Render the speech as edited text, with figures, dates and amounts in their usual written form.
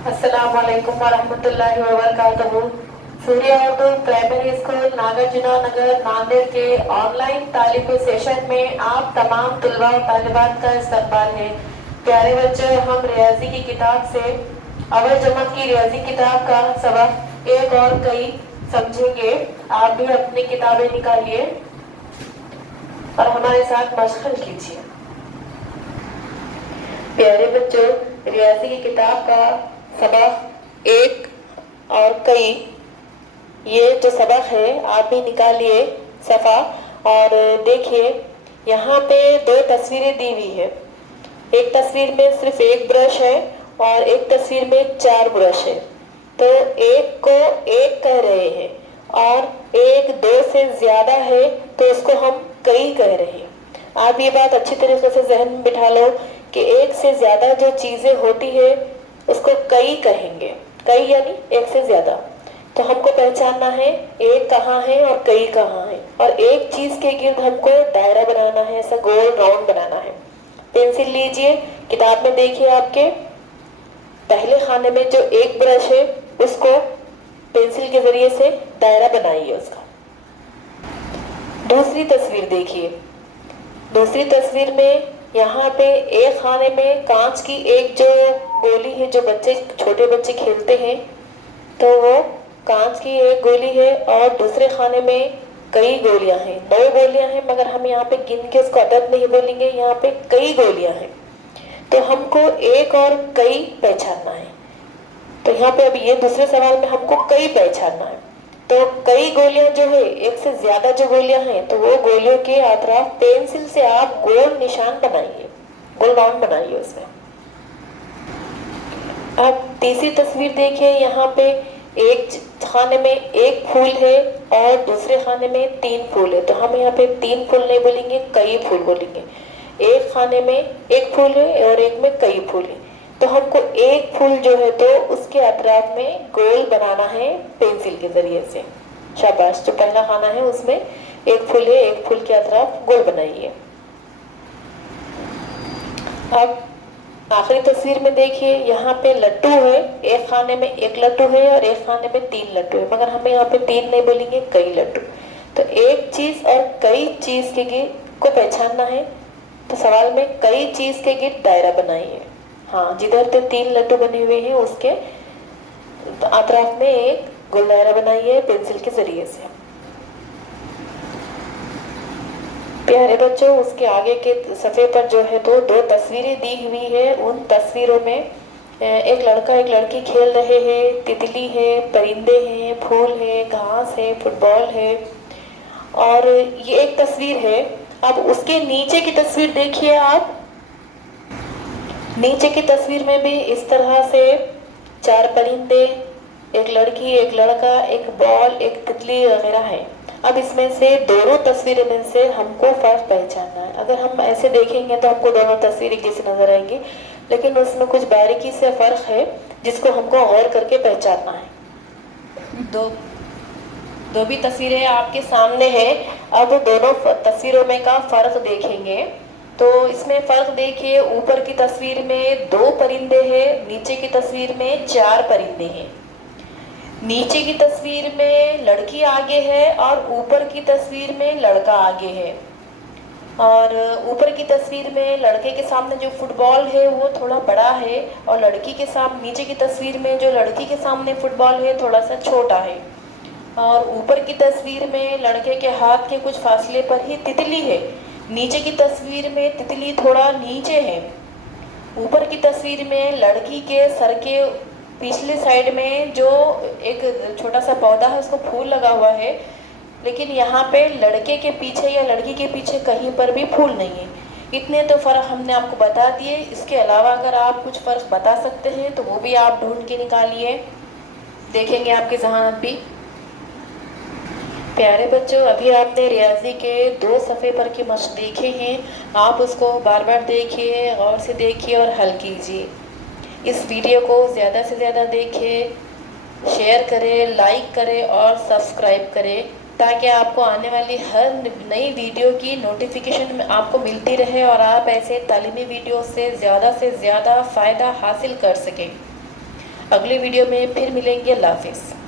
अस्सलाम वालेकुम वरहमतुल्लाहि वबरकातुहू। सूर्या उर्दू प्राइमरी स्कूल नागार्जुना नगर नांदेड़ के ऑनलाइन तालीमी सेशन में आप तमाम तुलबा और तालिबात का इस्तकबाल है। प्यारे बच्चों, हम रियाजी की किताब से अव्वल जमात की रियाजी किताब का सबक एक और कई समझेंगे। आप भी अपनी किताबें निकालिए और हमारे साथ मशगल कीजिए। प्यारे बच्चों, रियाजी की किताब का सबक एक और कई, ये जो सबक है आप भी निकालिए सफ़ा और देखिए। यहाँ पे दो तस्वीरें दी हुई है। एक तस्वीर में सिर्फ एक ब्रश है और एक तस्वीर में 4 ब्रश है। तो एक को एक कह रहे हैं और एक 2 से ज्यादा है तो उसको हम कई कह रहे हैं। आप ये बात अच्छी तरीके से जहन में बिठा लो कि एक से ज्यादा जो चीजें होती है उसको कई कहेंगे। कई यानी एक से ज्यादा। तो हमको पहचानना है एक कहाँ है और कई कहाँ है, और एक चीज के गिर्द हमको दायरा बनाना है, ऐसा गोल राउंड बनाना है। पेंसिल लीजिए, किताब में देखिए आपके पहले खाने में जो एक ब्रश है उसको पेंसिल के जरिए से दायरा बनाइए उसका। दूसरी तस्वीर देखिए। दूसरी तस्वीर में यहाँ पे एक खाने में कांच की एक जो गोली है, जो बच्चे छोटे बच्चे खेलते हैं, तो वो कांच की एक गोली है और दूसरे खाने में कई गोलियां हैं, 9 गोलियां हैं, मगर हम यहाँ पे गिन के उसको अदद नहीं बोलेंगे, यहाँ पे कई गोलियां हैं। तो हमको एक और कई पहचानना है। तो यहाँ पे अभी ये दूसरे सवाल में हमको कई पहचानना है। तो कई गोलियां जो है, एक से ज्यादा जो गोलियां हैं, तो वो गोलियों के अतराफ पेंसिल से आप गोल निशान बनाइए, गोल राउंड बनाइए उसमें। अब तीसरी तस्वीर देखिए। यहाँ पे एक खाने में एक फूल है और दूसरे खाने में 3 फूल है। तो हम यहाँ पे 3 फूल नहीं बोलेंगे, कई फूल बोलेंगे। एक खाने में एक फूल है और एक में कई फूल है। तो हमको एक फूल जो है तो उसके अतराफ में गोल बनाना है पेंसिल के जरिए से। शाबाश। जो पहला खाना है उसमें एक फूल है, एक फूल के अतराफ गोल बनाइए। अब आखिरी तस्वीर में देखिए, यहाँ पे लट्टू है। एक खाने में एक लट्टू है और एक खाने में 3 लट्टू है, मगर हमें यहाँ पे 3 नहीं बोलेंगे, कई लट्टू। तो एक चीज और कई चीज के गिर्द को पहचानना है। तो सवाल में कई चीज के गिर्द दायरा बनाइए। हाँ, जिधर से 3 लड्डू बने हुए हैं उसके अतराफ में एक गोल दायरा बनाइए पेंसिल के जरिए से। प्यारे बच्चों, उसके आगे के सफ़े पर जो है तो 2 तस्वीरें दी हुई है। उन तस्वीरों में एक लड़का एक लड़की खेल रहे हैं। तितली है, परिंदे हैं, फूल है, घास है, फुटबॉल है, और ये एक तस्वीर है। अब उसके नीचे की तस्वीर देखिए आप। नीचे की तस्वीर में भी इस तरह से 4 परिंदे, एक लड़की, एक लड़का, एक बॉल, एक तितली वगैरह है। अब इसमें से दोनों तस्वीरें में से हमको फर्क पहचानना है। अगर हम ऐसे देखेंगे तो हमको दोनों तस्वीर एक जैसी नजर आएंगी, लेकिन उसमें कुछ बारीकी से फर्क है जिसको हमको गौर करके पहचानना है। दो भी तस्वीरें आपके सामने हैं। अब दोनों तस्वीरों में का फर्क देखेंगे तो इसमें फर्क देखिए। ऊपर की तस्वीर में 2 परिंदे हैं, नीचे की तस्वीर में 4 परिंदे हैं। नीचे की तस्वीर में लड़की आगे है और ऊपर की तस्वीर में लड़का आगे है। और ऊपर की तस्वीर में लड़के के सामने जो फुटबॉल है वो थोड़ा बड़ा है, और लड़की के सामने, नीचे की तस्वीर में जो लड़की के सामने फुटबॉल है थोड़ा सा छोटा है। और ऊपर की तस्वीर में लड़के के हाथ के कुछ फासले पर ही तितली है। नीचे की तस्वीर में तितली थोड़ा नीचे है। ऊपर की तस्वीर में लड़की के सर के पिछले साइड में जो एक छोटा सा पौधा है उसको फूल लगा हुआ है, लेकिन यहाँ पे लड़के के पीछे या लड़की के पीछे कहीं पर भी फूल नहीं है। इतने तो फ़र्क हमने आपको बता दिए। इसके अलावा अगर आप कुछ फ़र्क बता सकते हैं तो वो भी आप ढूंढ के निकालिए, देखेंगे आपकी जहानत भी। प्यारे बच्चों, अभी आपने रियाजी के 2 सफ़े पर की मश्क देखे हैं। आप उसको बार बार देखिए, गौर से देखिए और हल कीजिए। इस वीडियो को ज़्यादा से ज़्यादा देखें, शेयर करें, लाइक करें और सब्सक्राइब करें, ताकि आपको आने वाली हर नई वीडियो की नोटिफिकेशन आपको मिलती रहे और आप ऐसे तालीमी वीडियो से ज़्यादा फ़ायदा हासिल कर सकें। अगले वीडियो में फिर मिलेंगे। अल्लाह हाफिज़।